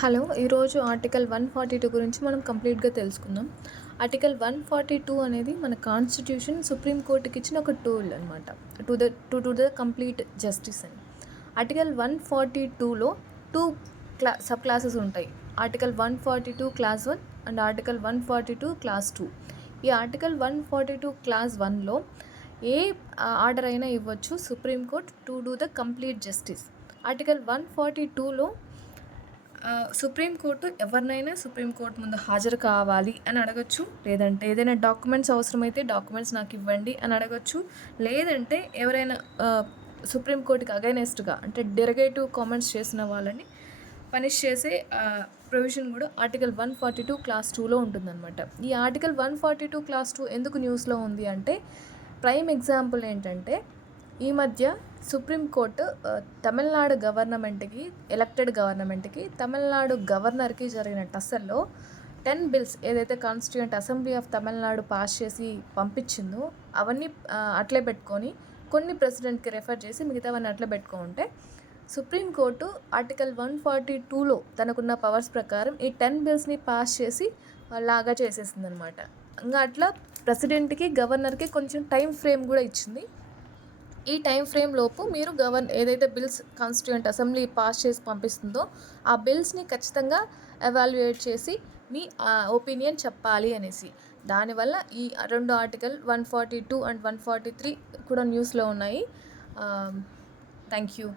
Hello! ఈరోజు article 142 గురించి మనం కంప్లీట్‌గా తెలుసుకుందాం. ఆర్టికల్ 142 అనేది మన కాన్స్టిట్యూషన్ సుప్రీం కోర్ట్‌కి ఇచ్చిన ఒక టూల్ అనమాట. టు ద కంప్లీట్ జస్టిస్ అని. ఆర్టికల్ 142లో 2 సబ్ క్లాసెస్ ఉంటాయి. Article 142 clause 1 and article 142 clause 2. ఈ ఆర్టికల్ 142 క్లాస్ 1లో ఏ ఆర్డర్ అయినా ఇవ్వచ్చు supreme court to do the complete justice. Article 142లో సుప్రీంకోర్టు ఎవరినైనా సుప్రీంకోర్టు ముందు హాజరు కావాలి అని అడగచ్చు, లేదంటే ఏదైనా డాక్యుమెంట్స్ అవసరమైతే డాక్యుమెంట్స్ నాకు ఇవ్వండి అని అడగచ్చు, లేదంటే ఎవరైనా సుప్రీంకోర్టుకి అగైనెస్ట్గా అంటే డెరగేటివ్ కామెంట్స్ చేసిన వాళ్ళని పనిష్ చేసే ప్రొవిజన్ కూడా ఆర్టికల్ 142 క్లాస్ 2లో ఉంటుందన్నమాట. ఈ ఆర్టికల్ 142 క్లాస్ 2 ఎందుకు న్యూస్లో ఉంది అంటే, ప్రైమ్ ఎగ్జాంపుల్ ఏంటంటే, ఈ మధ్య సుప్రీంకోర్టు తమిళనాడు గవర్నమెంట్కి ఎలక్టెడ్ గవర్నమెంట్కి తమిళనాడు గవర్నర్కి జరిగిన టస్సల్లో 10 బిల్స్ ఏదైతే constituent assembly of Tamil Nadu pass చేసి పంపించిందో అవన్నీ అట్లే పెట్టుకొని కొన్ని ప్రెసిడెంట్కి రెఫర్ చేసి మిగతావన్నీ అట్లే పెట్టుకుంటే సుప్రీంకోర్టు ఆర్టికల్ 142లో తనకున్న పవర్స్ ప్రకారం ఈ 10 బిల్స్ని పాస్ చేసి లాగా చేసేసింది అనమాట. ఇంకా అట్లా ప్రెసిడెంట్కి గవర్నర్కి కొంచెం టైం ఫ్రేమ్ కూడా ఇచ్చింది. ఈ టైం ఫ్రేమ్ లోపు మీరు ఏదైతే బిల్స్ కాన్స్టిట్యూయెంట్ అసెంబ్లీ పాస్ చేసి పంపిస్తుందో ఆ బిల్స్ని ఖచ్చితంగా ఎవాల్యుయేట్ చేసి మీ ఒపీనియన్ చెప్పాలి అనేసి. దానివల్ల ఈ 2 ఆర్టికల్ 142 అండ్ 143 కూడా న్యూస్లో ఉన్నాయి. Thank you.